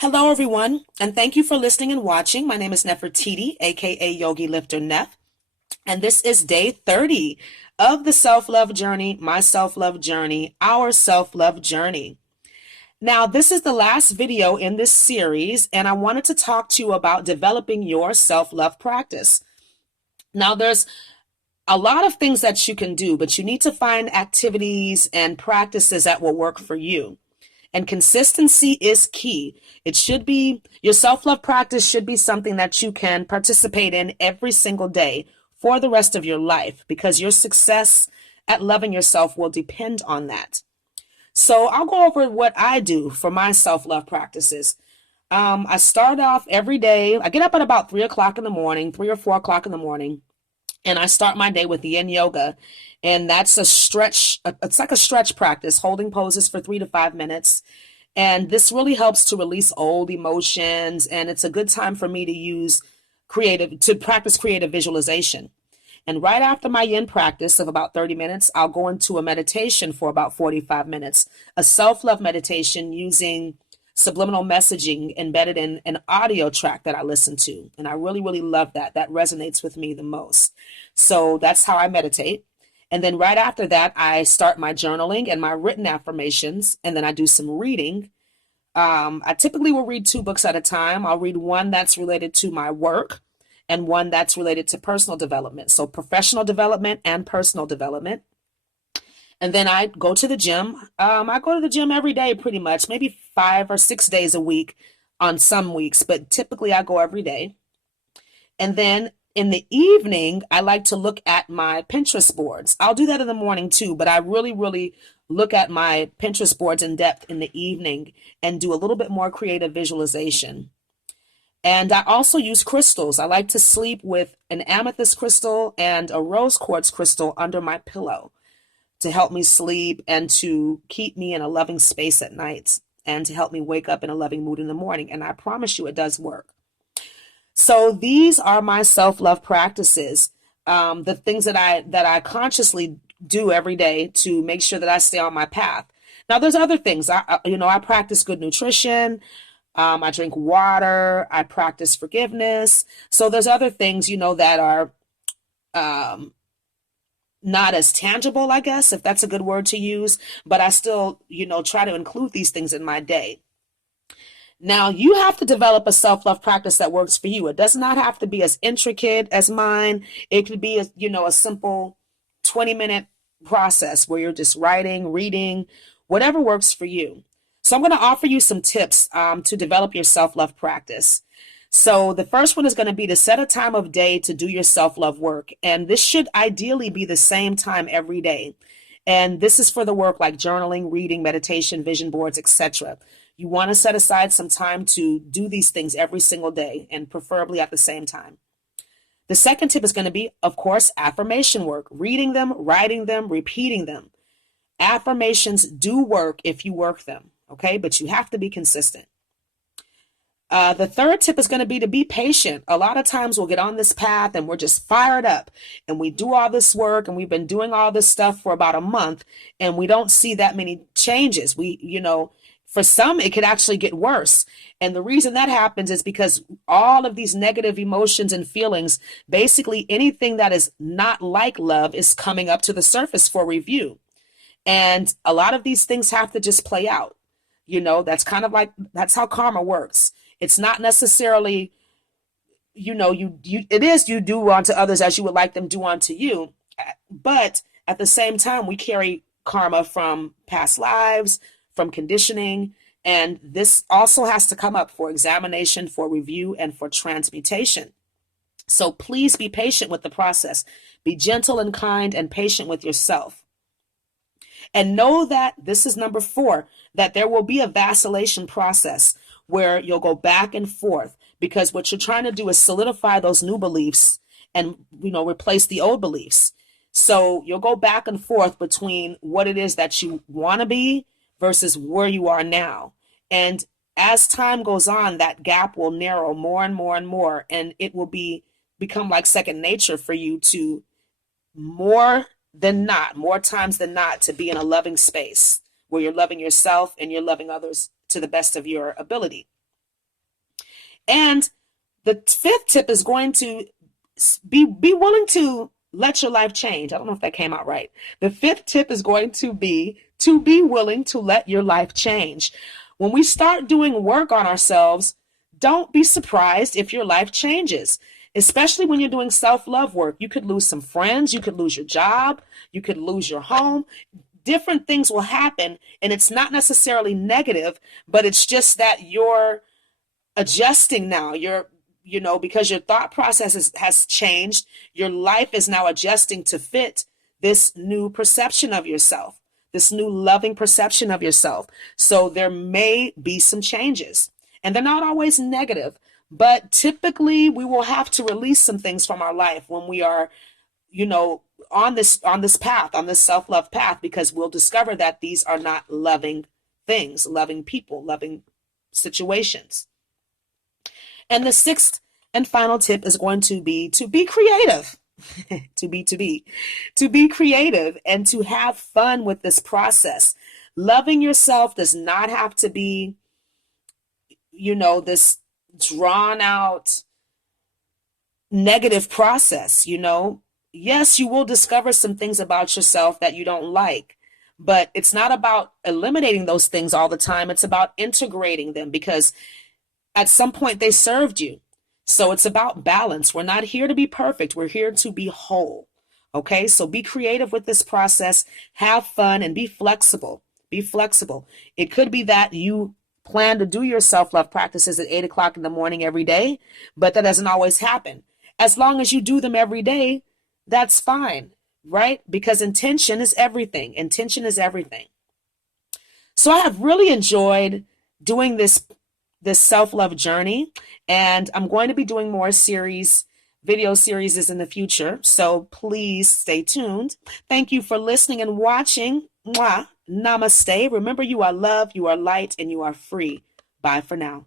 Hello, everyone, and thank you for listening and watching. My name is Nefertiti, aka Yogi Lifter Nef, and this is day 30 of the self-love journey, my self-love journey, our self-love journey. Now, this is the last video in this series, and I wanted to talk to you about developing your self-love practice. Now, there's a lot of things that you can do, but you need to find activities and practices that will work for you. And consistency is key. It should be, your self-love practice should be something that you can participate in every single day for the rest of your life, because your success at loving yourself will depend on that. So I'll go over what I do for my self-love practices. I start off every day. I get up at about 3 o'clock in the morning, 3 or 4 o'clock in the morning, and I start my day with yin yoga. And that's a stretch. It's like a stretch practice, holding poses for 3 to 5 minutes. And this really helps to release old emotions. And it's a good time for me to practice creative visualization. And right after my yin practice of about 30 minutes, I'll go into a meditation for about 45 minutes, a self-love meditation using subliminal messaging embedded in an audio track that I listen to. And I really, really love that. That resonates with me the most. So that's how I meditate. And then right after that, I start my journaling and my written affirmations, and then I do some reading. I typically will read 2 books at a time. I'll read one that's related to my work and one that's related to personal development. So professional development and personal development. And then I go to the gym. I go to the gym every day pretty much, maybe 5 or 6 days a week on some weeks, but typically I go every day. And then in the evening, I like to look at my Pinterest boards. I'll do that in the morning too, but I really, really look at my Pinterest boards in depth in the evening and do a little bit more creative visualization. And I also use crystals. I like to sleep with an amethyst crystal and a rose quartz crystal under my pillow to help me sleep and to keep me in a loving space at night and to help me wake up in a loving mood in the morning. And I promise you it does work. So these are my self-love practices, the things that I consciously do every day to make sure that I stay on my path. Now, there's other things. I practice good nutrition. I drink water. I practice forgiveness. So there's other things, that are not as tangible, I guess, if that's a good word to use. But I still, try to include these things in my day. Now, you have to develop a self-love practice that works for you. It does not have to be as intricate as mine. It could be, a simple 20-minute process where you're just writing, reading, whatever works for you. So I'm going to offer you some tips to develop your self-love practice. So the first one is going to be to set a time of day to do your self-love work. And this should ideally be the same time every day. And this is for the work like journaling, reading, meditation, vision boards, etc. You want to set aside some time to do these things every single day and preferably at the same time. The second tip is going to be, of course, affirmation work, reading them, writing them, repeating them. Affirmations do work if you work them, okay? But you have to be consistent. The third tip is going to be patient. A lot of times we'll get on this path and we're just fired up and we do all this work and we've been doing all this stuff for about a month and we don't see that many changes. For some, it could actually get worse. And the reason that happens is because all of these negative emotions and feelings, basically anything that is not like love is coming up to the surface for review. And a lot of these things have to just play out. That's how karma works. It's not necessarily, you do unto others as you would like them do unto you. But at the same time, we carry karma from past lives, from conditioning, and this also has to come up for examination, for review, and for transmutation. So please be patient with the process. Be gentle and kind and patient with yourself. And know that this is number 4, that there will be a vacillation process where you'll go back and forth, because what you're trying to do is solidify those new beliefs and, replace the old beliefs. So you'll go back and forth between what it is that you want to be versus where you are now. And as time goes on, that gap will narrow more and more and more, and it will become like second nature for you to more times than not, to be in a loving space where you're loving yourself and you're loving others to the best of your ability. And the fifth tip is going to be willing to let your life change. I don't know if that came out right. The fifth tip is going to be willing to let your life change. When we start doing work on ourselves, don't be surprised if your life changes, especially when you're doing self-love work. You could lose some friends, you could lose your job, you could lose your home. Different things will happen, and it's not necessarily negative, but it's just that you're adjusting now. Because your thought process has changed, your life is now adjusting to fit this new perception of yourself, this new loving perception of yourself. So there may be some changes, and they're not always negative, but typically we will have to release some things from our life when we are, on this path, on this self-love path, because we'll discover that these are not loving things, loving people, loving situations. And the sixth and final tip is going to be creative. to be creative and to have fun with this process. Loving yourself does not have to be, this drawn out negative process. Yes, you will discover some things about yourself that you don't like, but it's not about eliminating those things all the time. It's about integrating them, because at some point they served you. So it's about balance. We're not here to be perfect. We're here to be whole. Okay, so be creative with this process, have fun, and be flexible. Be flexible. It could be that you plan to do your self-love practices at 8 o'clock in the morning every day, but that doesn't always happen. As long as you do them every day, that's fine, right? Because intention is everything. Intention is everything. So I have really enjoyed doing this self-love journey, and I'm going to be doing more video series in the future. So please stay tuned. Thank you for listening and watching. Mwah. Namaste. Remember, you are love, you are light, and you are free. Bye for now.